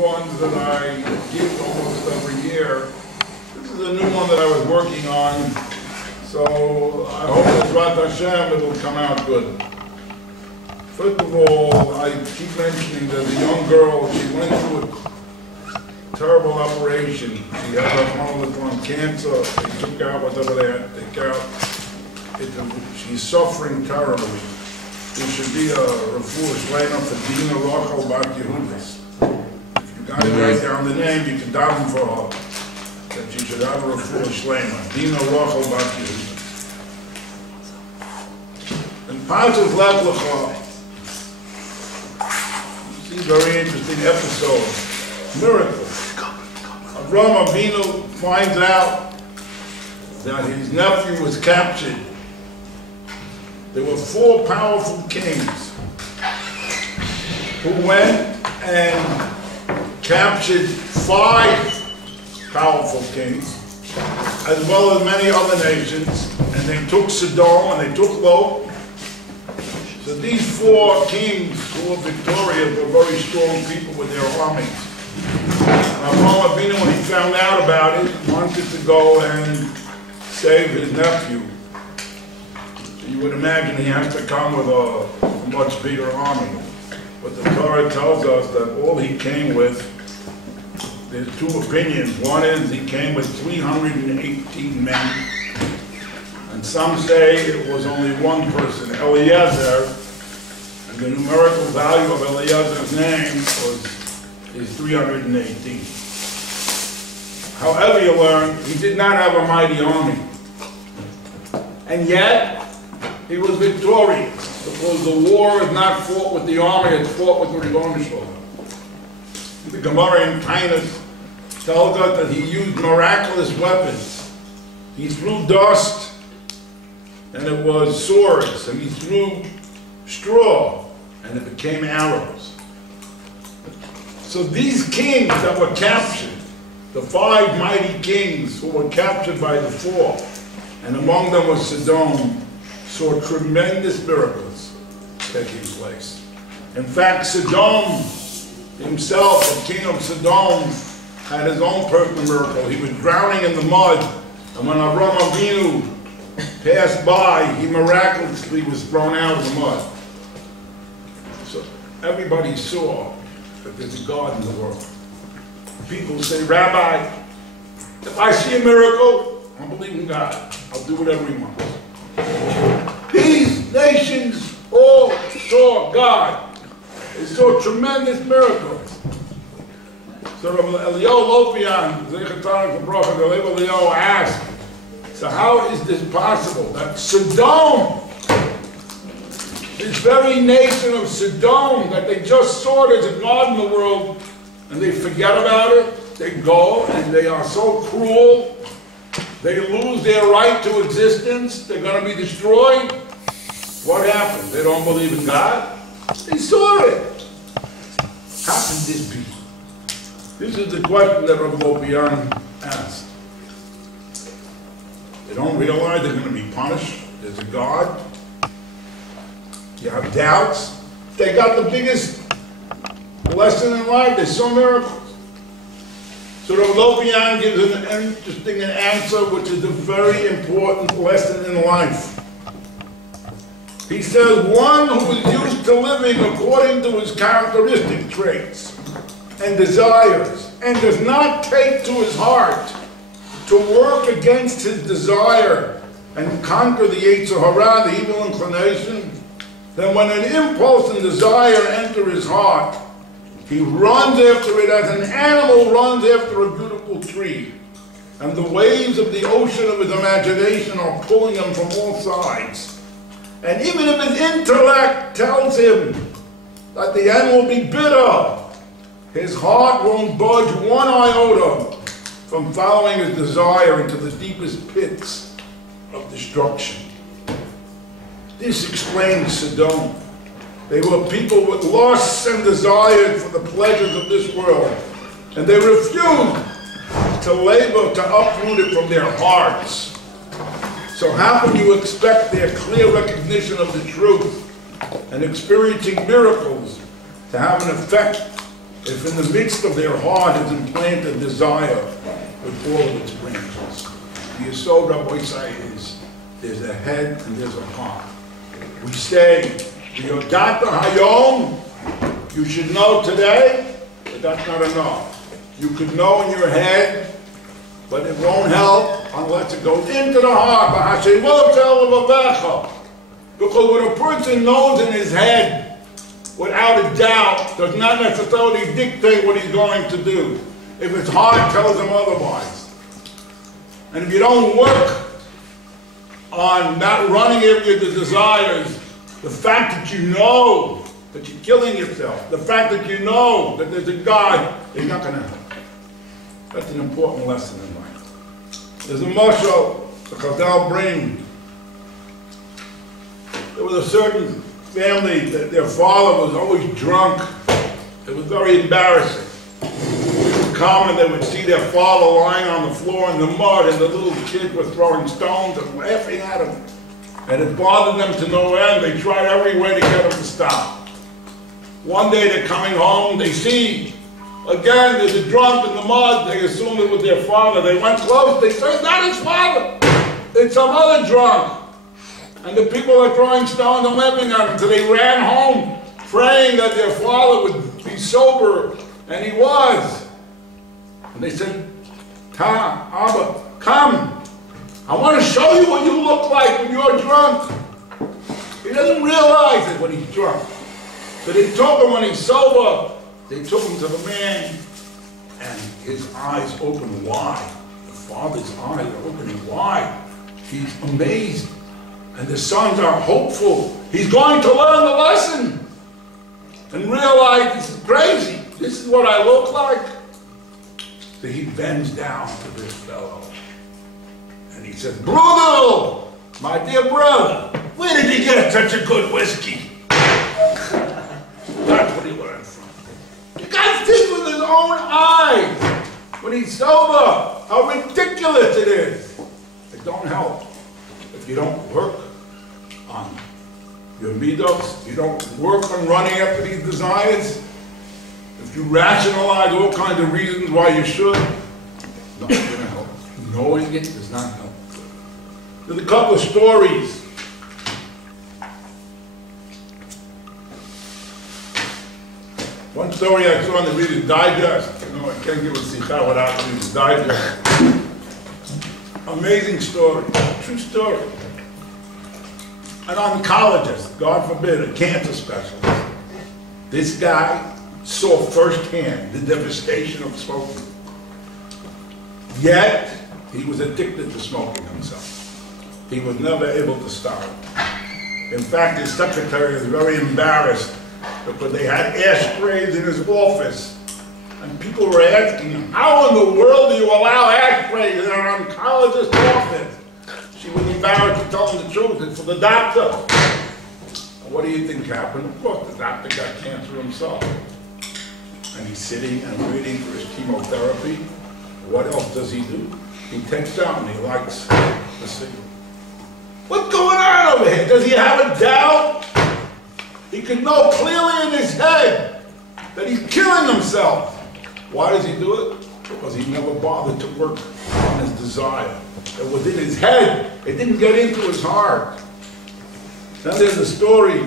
ones that I give almost every year. This is a new one that I was working on, so I hope that Rat Hashem it will come out good. First of all, I keep mentioning that the young girl, she went through a terrible operation. She had a monolithic cancer. They took out whatever they had to take out. She's suffering terribly. There should be a refuah shleima for Dina Rachel Bat Yehudis. If you got to write down the name, you can daven for her. That she should have a refuah shleima. Dina Rachel Bat Yehudis. And Parshas Lech Lecha, you see a very interesting episode. Miracle. Avraham Avinu finds out that his nephew was captured. There were 4 powerful kings who went and captured 5 powerful kings, as well as many other nations, and they took Sodom and they took Lot. So these 4 kings who were victorious were very strong people with their armies. Avraham Avinu, when he found out about it, wanted to go and save his nephew. You would imagine he has to come with a much bigger army. But the Torah tells us that all he came with, there's 2 opinions. One is he came with 318 men. And some say it was only one person, Eliezer. And the numerical value of Eliezer's name is 318. However you learn, he did not have a mighty army. And yet, he was victorious, because the war is not fought with the army, it's fought with the Ribono Shel Olam. The Gemara in Tainus tells us that he used miraculous weapons. He threw dust, and it was swords, and he threw straw, and it became arrows. So these kings that were captured, the 5 mighty kings who were captured by the 4, and among them was Sodom, saw tremendous miracles taking place. In fact, Sodom himself, the king of Sodom, had his own personal miracle. He was drowning in the mud, and when Avraham Avinu passed by, he miraculously was thrown out of the mud. So everybody saw that there's a God in the world. People say, Rabbi, if I see a miracle, I believe in God. I'll do whatever he wants. These nations all saw God. They saw tremendous miracles. So Eliyahu Lopian, Zechataric Prophet Eliyahu asked, so how is this possible? That Sodom, this very nation of Sodom, that they just saw there's a God in the world, and they forget about it, they go and they are so cruel, they lose their right to existence, they're going to be destroyed. What happened? They don't believe in God? They saw it. How can this be? This is the question that Rav Lopian asked. They don't realize they're going to be punished. There's a God. You have doubts. They got the biggest lesson in life. They saw miracles. So Rav Lopian gives an interesting answer, which is a very important lesson in life. He says, one who is used to living according to his characteristic traits and desires, and does not take to his heart to work against his desire and conquer the Yetzer Hara, the evil inclination, then when an impulse and desire enter his heart, he runs after it as an animal runs after a beautiful tree. And the waves of the ocean of his imagination are pulling him from all sides. And even if his intellect tells him that the end will be bitter, his heart won't budge 1 iota from following his desire into the deepest pits of destruction. This explains Sodom. They were people with lusts and desires for the pleasures of this world, and they refused to labor to uproot it from their hearts. So how can you expect their clear recognition of the truth and experiencing miracles to have an effect if in the midst of their heart is implanted desire with all of its branches. The Yesod, Rabbi say, is there's a head and there's a heart. We say, V'yodata hayom, you should know today, but that's not enough. You could know in your head, but it won't help unless it goes into the heart. Because what a person knows in his head, without a doubt, does not necessarily dictate what he's going to do, if his heart tells him otherwise. And if you don't work on not running after the desires, the fact that you know that you're killing yourself, the fact that you know that there's a God, is not going to help. That's an important lesson in life. There's a mashal the Chazal bring. There was a certain family that their father was always drunk. It was very embarrassing. It was common they would see their father lying on the floor in the mud and the little kids were throwing stones and laughing at him. And it bothered them to no end. They tried every way to get him to stop. One day they're coming home, they see, again, there's a drunk in the mud. They assumed it was their father. They went close, they said, it's not his father. It's some other drunk. And the people are throwing stones and laughing at him. So they ran home praying that their father would be sober. And he was. And they said, Abba, come. I want to show you what you look like when you're drunk. He doesn't realize it when he's drunk. So they took him when he's sober. They took him to the man, and his eyes opened wide. The father's eyes are opening wide. He's amazed. And the sons are hopeful. He's going to learn the lesson and realize this is crazy. This is what I look like. So he bends down to this fellow. And he says, brother, my dear brother, where did you get such a good whiskey? That's what he learned from. You guys see with his own eyes when he's sober how ridiculous it is. It don't help if you don't work on your midos, you don't work on running after these desires. If you rationalize all kinds of reasons why you should, it's not going to help. Knowing it does not help. There's a couple of stories. One story I saw in the Reader's Digest. You know, I can't give a sikha without the Reader's Digest. Amazing story, true story. An oncologist, God forbid, a cancer specialist. This guy saw firsthand the devastation of smoking. Yet, he was addicted to smoking himself. He was never able to stop. In fact, his secretary was very embarrassed because they had ashtrays in his office. And people were asking him, how in the world do you allow ashtrays in an oncologist's office? She was embarrassed to tell him the truth. It's for the doctor. And what do you think happened? Of course, the doctor got cancer himself. And he's sitting and waiting for his chemotherapy. What else does he do? He takes out and he lights the cigarette. What's going on over here? Does he have a doubt? He can know clearly in his head that he's killing himself. Why does he do it? Because he never bothered to work on his desire. It was in his head. It didn't get into his heart. Then there's a story.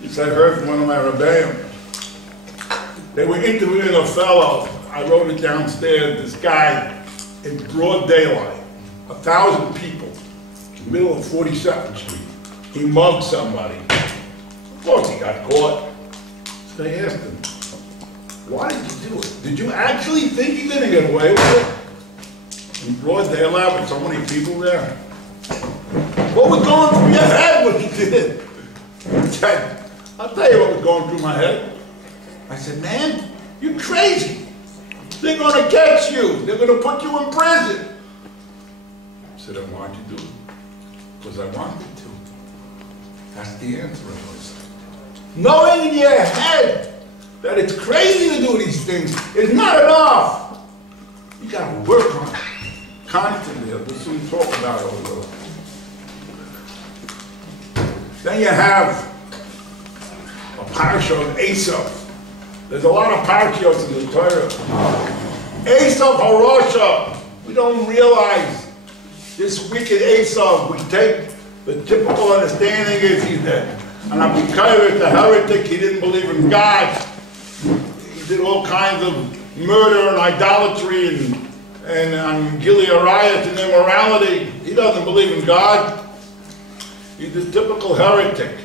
This I heard from one of my rabbis. They were interviewing a fellow. I wrote it downstairs. This guy, in broad daylight, 1,000 people, in the middle of 42nd Street. He mugged somebody. Of course he got caught. So they asked him, why did you do it? Did you actually think you didn't get away with it? In broad daylight with so many people there? What was going through your head when you did it? He said, I'll tell you what was going through my head. I said, man, you're crazy. They're going to catch you. They're going to put you in prison. I said, then why'd you do it? Because I wanted to. That's the answer, I was. Knowing in your head that it's crazy to do these things is not enough. You got to work on it constantly. We'll soon talk about it a little. Then you have a parasha of Esav. There's a lot of parashas in the Torah. Esav Harosha. We don't realize this wicked Esav. We take the typical understanding is he's dead. And Abikairet, the heretic, he didn't believe in God. He did all kinds of murder and idolatry and Gilead and immorality. He doesn't believe in God. He's a typical heretic.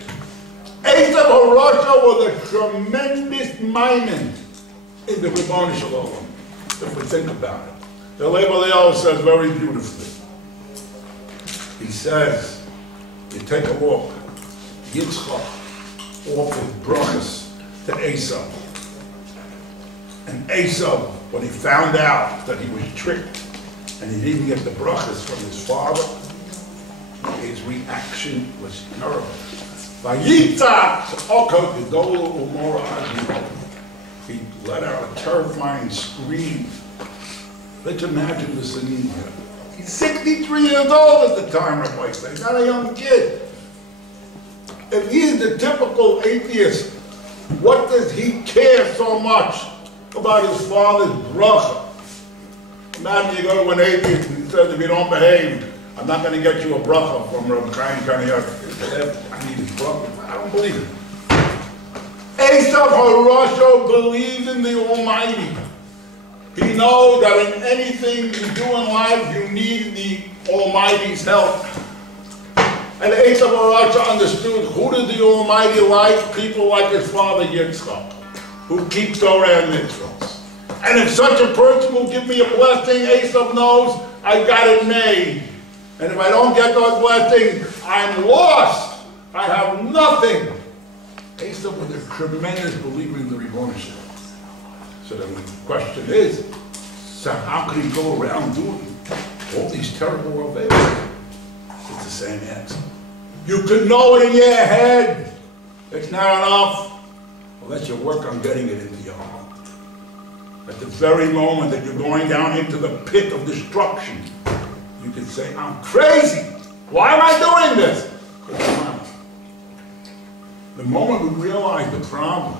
Esav Harosha was a tremendous maimon in the Ribbon Shalom, if we think about it. The Lev says very beautifully. He says, you take a look, Yitzchak offered brachas to Esav. And Esav, when he found out that he was tricked and he didn't get the brachas from his father, his reaction was terrible. He let out a terrifying scream. Let's imagine the scene here. He's 63 years old at the time, Rabbi Say. He's not a young kid. If he's the typical atheist, what does he care so much about his father's bracha? Imagine you go to an atheist and he says, if you don't behave, I'm not going to get you a bracha from Rabbi Chaim Kanievsky. I need his bracha. I don't believe it. Esav Harosha believed in the Almighty. He knows that in anything you do in life, you need the Almighty's help. And Esav Harosha understood who did the Almighty like? People like his father Yitzchak, who keep Torah and mitzvahs. And if such a person will give me a blessing, Esav knows I got it made. And if I don't get those blessings, I'm lost. I have nothing. Esav was a tremendous believer in the Ribbon Shalom. So the question is, so how could he go around doing all these terrible avails? It's the same answer. You could know it in your head. It's not enough unless you work on getting it into your heart. At the very moment that you're going down into the pit of destruction, you can say, I'm crazy. Why am I doing this? The moment we realize the problem,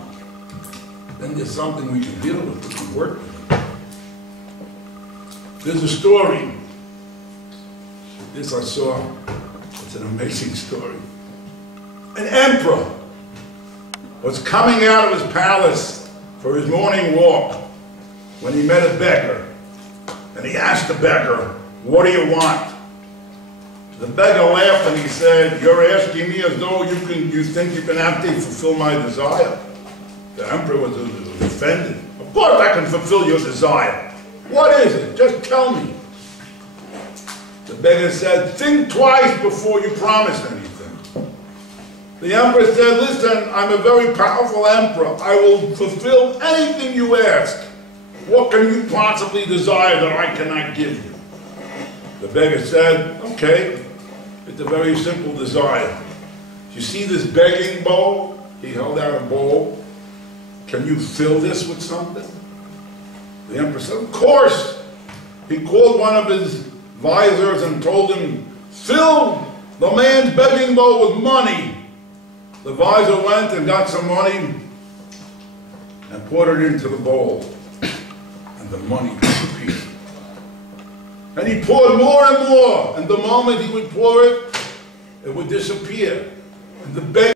then there's something we can deal with, we can work with it. There's a story. This I saw. It's an amazing story. An emperor was coming out of his palace for his morning walk when he met a beggar. And he asked the beggar, what do you want? The beggar laughed and he said, you're asking me as though you think you can actually fulfill my desire. The emperor was offended. Of course I can fulfill your desire. What is it? Just tell me. The beggar said, think twice before you promise anything. The emperor said, listen, I'm a very powerful emperor. I will fulfill anything you ask. What can you possibly desire that I cannot give you? The beggar said, okay, it's a very simple desire. You see this begging bowl? He held out a bowl. Can you fill this with something? The emperor said, of course. He called one of his advisors and told him, fill the man's begging bowl with money. The advisor went and got some money and poured it into the bowl. And the money disappeared. And he poured more and more. And the moment he would pour it, it would disappear. And the beggar